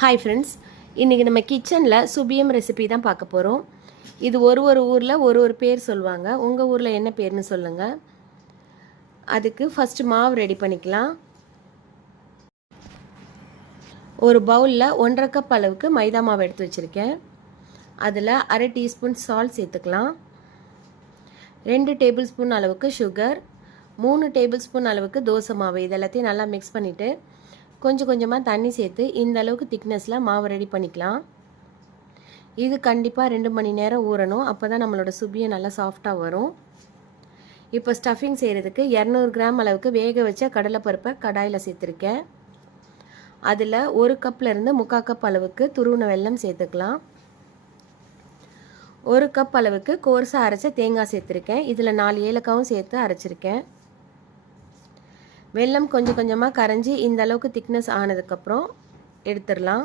Hi friends, இன்றைக்கி நம்ம கிச்சனில் சுபியம் ரெசிபி தான் பார்க்க போகிறோம். இது ஒரு ஊரில் ஒரு பேர் சொல்லுவாங்க. உங்கள் ஊரில் என்ன பேர்னு சொல்லுங்கள். அதுக்கு ஃபஸ்ட்டு மாவு ரெடி பண்ணிக்கலாம். ஒரு பவுலில் 1.5 கப் அளவுக்கு மைதா மாவு எடுத்து வச்சுருக்கேன். அதில் 1/2 டீஸ்பூன் சால்ட் சேர்த்துக்கலாம். 2 டேபிள் ஸ்பூன் அளவுக்கு சுகர், 3 டேபிள் ஸ்பூன் அளவுக்கு தோசை மாவு, இதெல்லாத்தையும் நல்லா மிக்ஸ் பண்ணிவிட்டு கொஞ்சம் கொஞ்சமாக தண்ணி சேர்த்து இந்த அளவுக்கு திக்னஸில் மாவு ரெடி பண்ணிக்கலாம். இது கண்டிப்பாக 2 மணி நேரம் ஊறணும். அப்போ தான் நம்மளோட சுபியம் நல்லா சாஃப்டாக வரும். இப்போ ஸ்டஃபிங் செய்கிறதுக்கு 200 கிராம் அளவுக்கு வேக வச்ச கடலைப்பருப்பை கடாயில் சேர்த்துருக்கேன். அதில் 1 கப்லேருந்து 3/4 கப் அளவுக்கு துருவின வெல்லம் சேர்த்துக்கலாம். 1 கப் அளவுக்கு கோர்ஸாக அரைச்ச தேங்காய் சேர்த்துருக்கேன். இதில் 4 ஏலக்காவும் சேர்த்து அரைச்சிருக்கேன். வெல்லம் கொஞ்சம் கொஞ்சமாக கரைஞ்சி இந்த அளவுக்கு திக்னஸ் ஆனதுக்கப்புறம் எடுத்துடலாம்.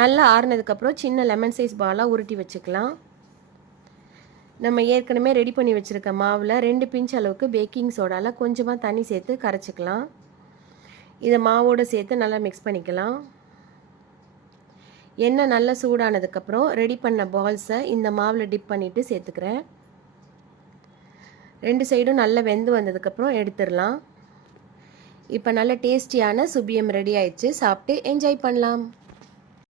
நல்லா ஆறுனதுக்கப்புறம் சின்ன லெமன் சைஸ் பாலாக உருட்டி வச்சுக்கலாம். நம்ம ஏற்கனவே ரெடி பண்ணி வச்சுருக்க மாவில் 2 பிஞ்ச் அளவுக்கு பேக்கிங் சோடாவில் கொஞ்சமாக தண்ணி சேர்த்து கரைச்சிக்கலாம். இதை மாவோடு சேர்த்து நல்லா மிக்ஸ் பண்ணிக்கலாம். எண்ணெய் நல்லா சூடானதுக்கப்புறம் ரெடி பண்ண பால்ஸை இந்த மாவில் டிப் பண்ணிவிட்டு சேர்த்துக்கிறேன். 2 சைடும் நல்லா வெந்து வந்ததுக்கப்புறம் எடுத்துடலாம். இப்போ நல்ல டேஸ்டியான சுபியம் ரெடி ஆயிடுச்சு. சாப்பிட்டு என்ஜாய் பண்ணலாம்.